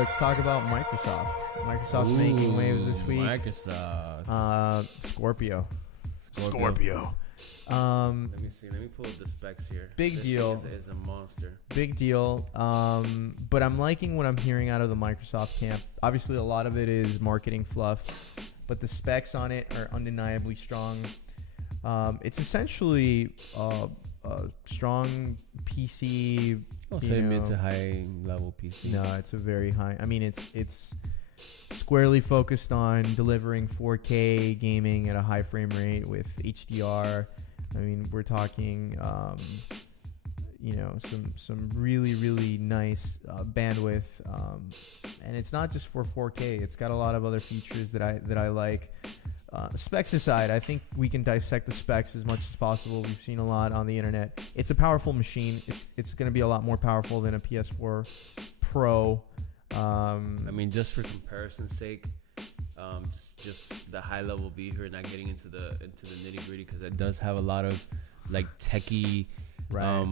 let's talk about Microsoft. Microsoft's making waves this week. Microsoft. Scorpio. Let me see. Let me pull up the specs here. Big deal. Thing is a monster. Big deal. But I'm liking what I'm hearing out of the Microsoft camp. Obviously, a lot of it is marketing fluff, but the specs on it are undeniably strong. It's essentially a strong PC. I'll say mid to high level PC. No, it's a very high. I mean, it's squarely focused on delivering 4K gaming at a high frame rate with HDR. I mean, we're talking, some really, really nice bandwidth, and it's not just for 4K. It's got a lot of other features that I like. Specs aside, I think we can dissect the specs as much as possible. We've seen a lot on the internet. It's a powerful machine. It's going to be a lot more powerful than a PS4 Pro. I mean, just for comparison's sake, just the high level view here, not getting into the nitty gritty, because it does have a lot of like techie, right.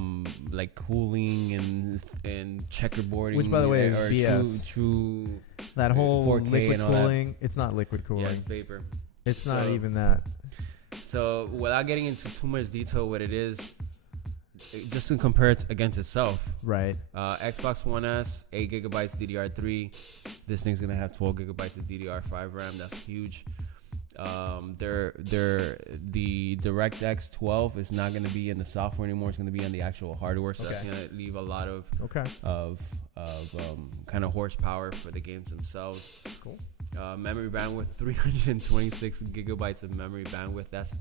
like cooling and checkerboarding, which by the way is BS. True. That whole 4K liquid and cooling. It's not liquid cooling. Yeah, it's vapor. It's not even that. So without getting into too much detail, what it is, just to compare it against itself, right? Xbox One S, 8 gigabytes DDR3. This thing's gonna have 12 gigabytes of DDR5 RAM. That's huge. The DirectX 12 is not gonna be in the software anymore. It's gonna be on the actual hardware. So that's gonna leave a lot of kind of horsepower for the games themselves. Cool. Memory bandwidth, 326 gigabytes of memory bandwidth. That's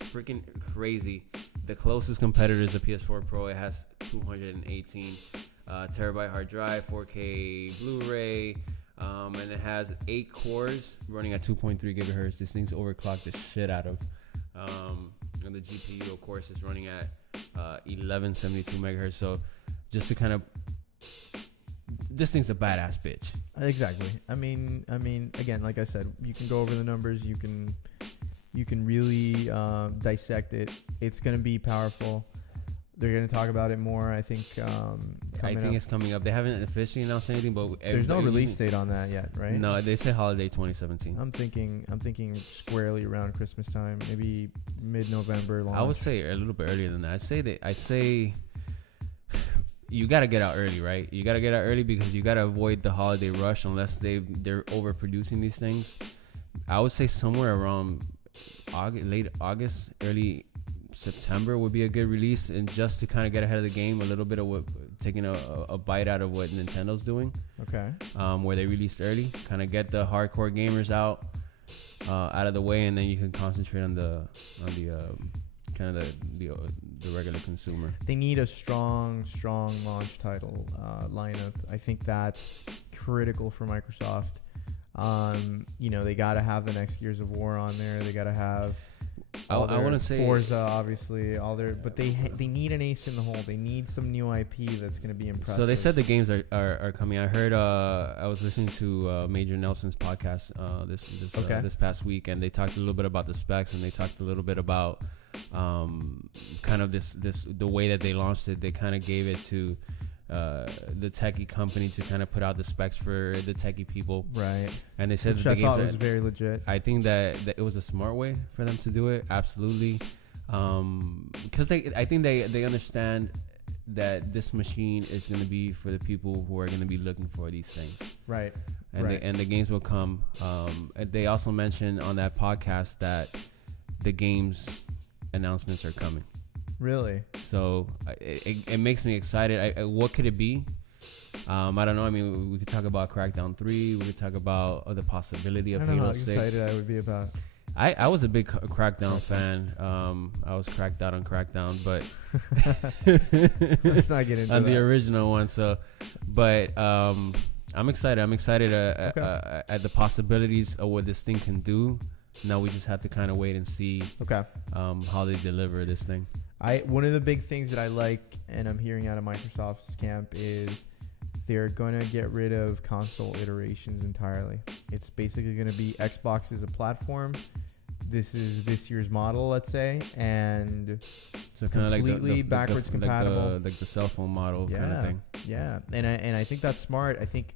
freaking crazy. The closest competitor is a PS4 Pro. It has 218 terabyte hard drive, 4K Blu-ray, and it has 8 cores running at 2.3 gigahertz. This thing's overclocked the shit out of. And the GPU, of course, is running at 1172 megahertz. So just to kind of, this thing's a badass bitch. Exactly. I mean, again, like I said, you can go over the numbers. You can really dissect it. It's going to be powerful. They're going to talk about it more, I think. It's coming up. They haven't officially announced anything, but there's no release date on that yet, right? No, they say holiday 2017. I'm thinking squarely around Christmas time, maybe mid-November launch. I would say a little bit earlier than that. I'd say you got to get out early, right? You got to get out early because you got to avoid the holiday rush unless they're overproducing these things. I would say somewhere around late August, early September would be a good release, and just to kind of get ahead of the game, a little bit of taking a bite out of what Nintendo's doing. Okay. Where they released early, kind of get the hardcore gamers out of the way, and then you can concentrate on the regular consumer. They need a strong launch title lineup. I think that's critical for Microsoft. They got to have the next Gears of War on there. They got to have I want to say Forza, obviously, but they need an ace in the hole. They need some new IP that's going to be impressive. So they said the games are coming. I heard I was listening to Major Nelson's podcast this past week, and they talked a little bit about the specs, and they talked a little bit about kind of the way that they launched it. They kind of gave it to the techie company to kind of put out the specs for the techie people, right? And they said which that I thought was very legit. I think that it was a smart way for them to do it, absolutely, because I think they understand that this machine is going to be for the people who are going to be looking for these things, right? And the games will come. They also mentioned on that podcast that the games announcements are coming. Really? So it makes me excited. What could it be? I don't know. I mean, we could talk about Crackdown 3. We could talk about the possibility of Halo 6. Excited I would be about. I was a big Crackdown fan. I was cracked out on Crackdown, but let's not get into on that. the original one. So, but I'm excited. I'm excited at the possibilities of what this thing can do. Now we just have to kind of wait and see how they deliver this thing. One of the big things that I like, and I'm hearing out of Microsoft's camp, is they're going to get rid of console iterations entirely. It's basically going to be Xbox as a platform. This is this year's model, let's say, and so kind of like completely backwards compatible, like the cell phone model kind of thing. Yeah, and I think that's smart. I think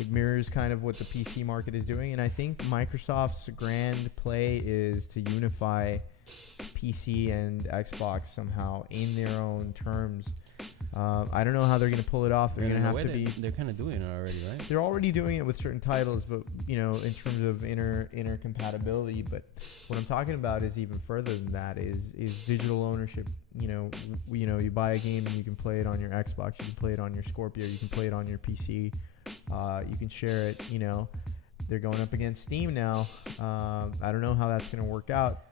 It mirrors kind of what the PC market is doing, and I think Microsoft's grand play is to unify PC and Xbox somehow in their own terms. I don't know how they're going to pull it off. They're going to have to be. They're kind of doing it already, right? They're already doing it with certain titles, but in terms of inner compatibility. But what I'm talking about is even further than that. Is digital ownership. You buy a game and you can play it on your Xbox. You can play it on your Scorpio. You can play it on your PC. You can share it. They're going up against Steam now. I don't know how that's going to work out.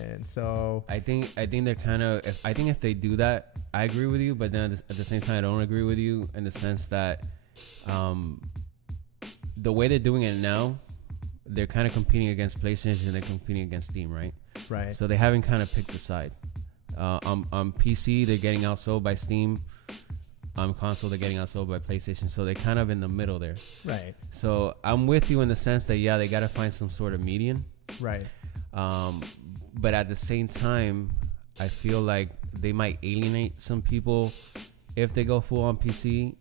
And so I think they're kind of. If they do that, I agree with you. But then at the same time, I don't agree with you in the sense that the way they're doing it now, they're kind of competing against PlayStation and they're competing against Steam, right? Right. So they haven't kind of picked a side. On PC, they're getting outsold by Steam. On console, they're getting outsold by PlayStation. So they're kind of in the middle there. Right. So I'm with you in the sense that, yeah, they got to find some sort of median. Right. But at the same time, I feel like they might alienate some people if they go full on PC,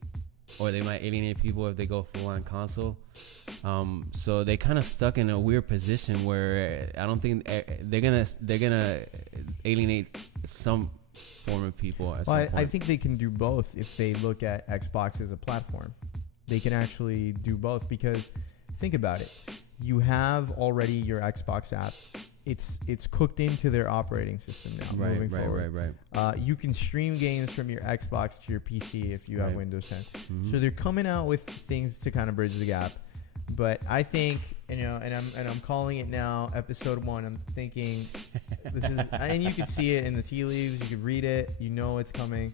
or they might alienate people if they go full on console. So they kind of stuck in a weird position where I don't think they're gonna alienate some form of people. At some point. I think they can do both if they look at Xbox as a platform. They can actually do both because think about it. You have already your Xbox app. It's cooked into their operating system now. Moving forward. Right. You can stream games from your Xbox to your PC if you have Windows 10. Mm-hmm. So they're coming out with things to kind of bridge the gap. But I think, and I'm calling it now, episode 1. I'm thinking this is, and you could see it in the tea leaves. You could read it. It's coming.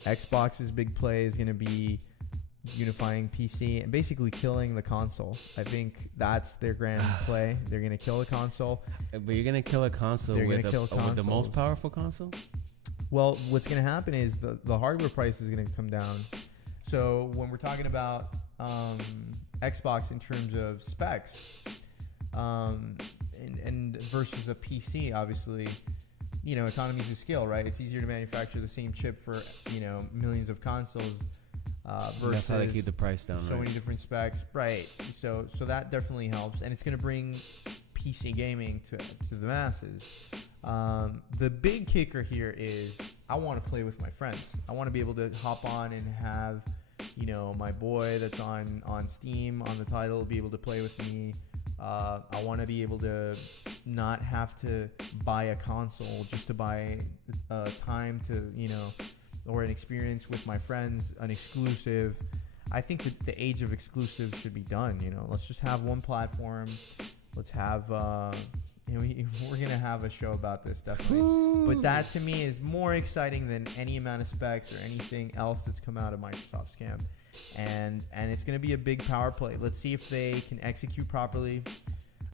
Xbox's big play is going to be unifying PC and basically killing the console. I think that's their grand play. They're going to kill the console. But you're going to kill a console with the most powerful console? Well, what's going to happen is the hardware price is going to come down. So when we're talking about Xbox in terms of specs and versus a PC, obviously, economies of scale, right? It's easier to manufacture the same chip for, millions of consoles versus that's how they keep the price down, so many different specs. Right. So that definitely helps. And it's going to bring PC gaming to the masses. The big kicker here is I want to play with my friends. I want to be able to hop on and have my boy that's on Steam on the title be able to play with me. I want to be able to not have to buy a console just to buy time to or an experience with my friends, an exclusive. I think that the age of exclusive should be done. Let's just have one platform. Let's have we're gonna have a show about this definitely. Ooh. But that to me is more exciting than any amount of specs or anything else that's come out of Microsoft's camp. And it's gonna be a big power play. Let's see if they can execute properly.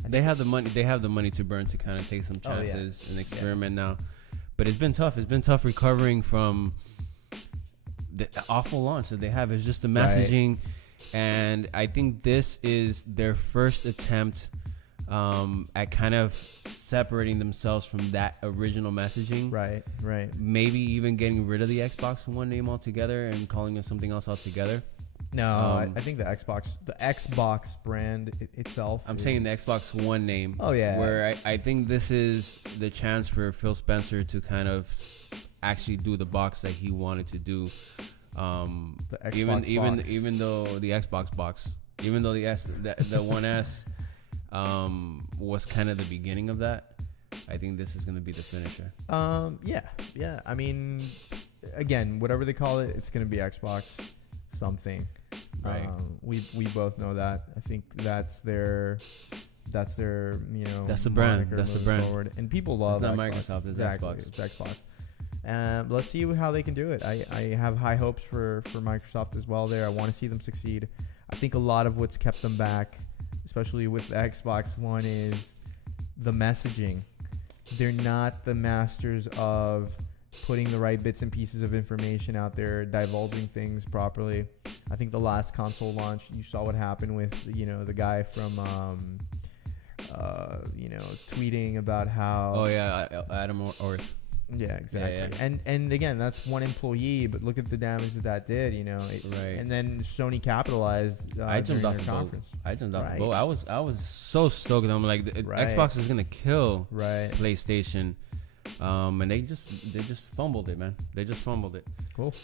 They have the money. They have the money to burn to kind of take some chances and experiment now. But it's been tough. It's been tough recovering from the awful launch that they have. It's just the messaging, and I think this is their first attempt at kind of separating themselves from that original messaging. Right. Maybe even getting rid of the Xbox One name altogether and calling it something else altogether. No, I think the Xbox brand itself. I'm saying the Xbox One name. Oh yeah. Where I think this is the chance for Phil Spencer to kind of actually do the box that he wanted to do. The Xbox box. Even though the Xbox box, even though the One S was kind of the beginning of that, I think this is going to be the finisher. Yeah. I mean, again, whatever they call it, it's going to be Xbox something. Right. We both know that. I think that's their that's the brand. That's the brand. Forward. And people love it's not Xbox. Microsoft. It's exactly. Xbox. It's Xbox. Let's see how they can do it. I have high hopes for Microsoft as well there. I want to see them succeed. I think a lot of what's kept them back, especially with the Xbox One, is the messaging. They're not the masters of putting the right bits and pieces of information out there, divulging things properly. I think the last console launch, you saw what happened with the guy from tweeting about how Adam Orth. Yeah, exactly. Yeah. And again, that's one employee, but look at the damage that did. Right. And then Sony capitalized. I jumped off their the boat. conference. I jumped off Right. the boat. I was so stoked. I'm like, Right. Xbox is gonna kill Right. PlayStation, and they just fumbled it, man. They just fumbled it. Cool.